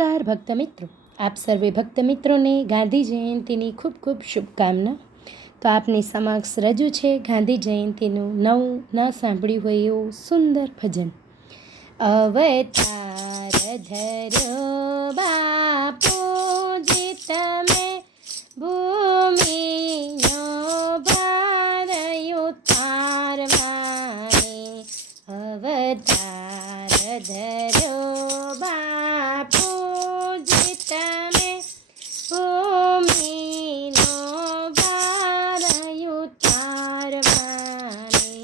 નમસ્કાર ભક્ત મિત્રો, આપ સર્વે ભક્ત મિત્રોને ગાંધી જયંતીની ખૂબ ખૂબ શુભકામના. તો આપની સમક્ષ રજૂ છે ગાંધી જયંતીનું નવું ન સાંભળ્યું હોય એવું સુંદર ભજન. અવતાર ધર્યો બાપુજી તમે, ભૂમિનો ભાર ઉતારવાને. અવતાર ધર્યો બાપુજી તમે, ભૂમિનો ભાર ઉતારવાને.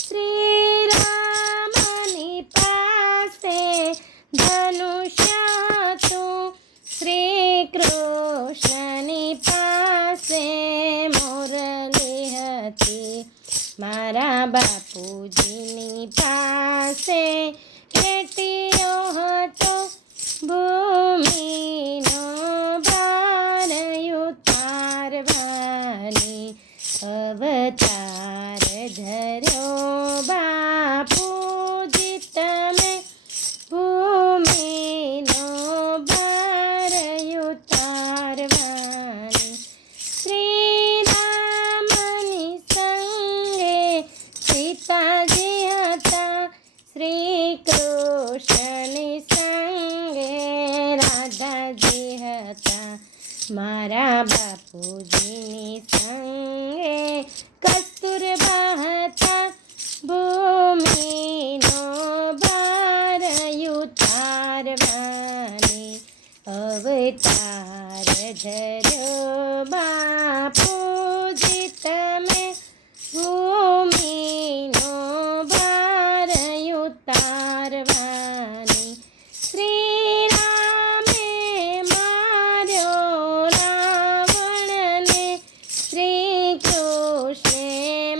શ્રી રામની પાસે ધનુષ્ય તું, શ્રી કૃષ્ણની પાસે મોરલી હતી. મારા બાપુજીની પાસે રેટીઓ હતો, ભૂમિનો ભાર ઉતારવાની. અવતાર ધર્યો બાપુજી તમે, ભૂમિનો ભાર ઉતારવાની. શ્રી રામની સંગે સીતાજી હતા, શ્રી કૃષ્ણની સંગે રાધાજી હતા. મારા બાપુજીની સંગે કસ્તુરબા હતા, ભૂમિનો ભાર ઉતારવાની. અવતાર ધર્યો બાપુજી તમે, ભૂમિનો ભાર ઉતારવાની. શ્રી રામે માર્યો રાવણને, શ્રી કૃષ્ણે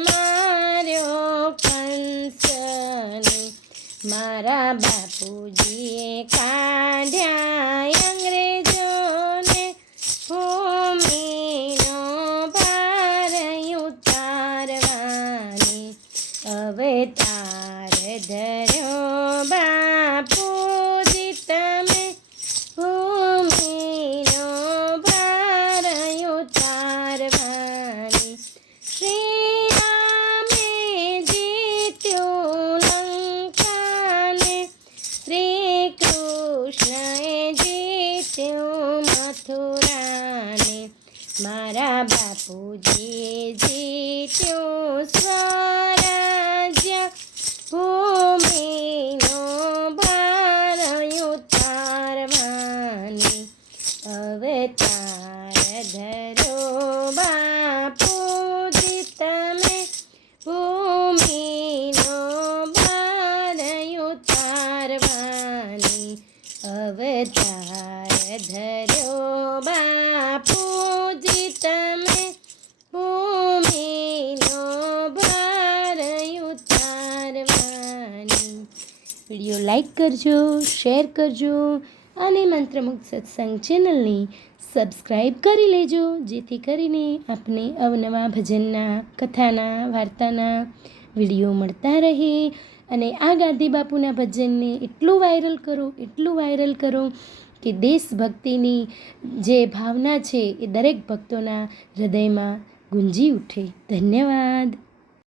માર્યો કંસને. મારા બાપુજીએ કાઢ્યા અંગ્રેજોને, ભૂમિનો ભાર ઉતારવાની. અવતાર ધર્યો બાપુજી તમે, ભૂમિનો ભાર ઉતારવાની. શ્રી રામે જીત્યું લંકાને, શ્રી કૃષ્ણએ જીત્યું મથુરાને. મારા બાપુજીએ જીત્યું સ્વરાજ્ય, ભૂમિનો ભાર ઉતારવાની. અવતાર ધર્યો બાપુજી તમે, ભૂમિનો ભાર ઉતારવાની. અવતાર ધર્યો બાપુજી તમે, ભૂમિનો ભાર ઉતારવાની. વિડીયો લાઈક કરજો, શેર કરજો અને મંત્રમુગ્ધ સત્સંગ ચેનલને સબસ્ક્રાઈબ કરી લેજો, જેથી કરીને આપને અવનવા ભજનના, કથાના, વાર્તાના વિડીયો મળતા રહે. અને આ ગાંધી બાપુના ભજનને એટલું વાયરલ કરો કે દેશભક્તિની જે ભાવના છે એ દરેક ભક્તોના હૃદયમાં ગુંજી ઉઠે. ધન્યવાદ.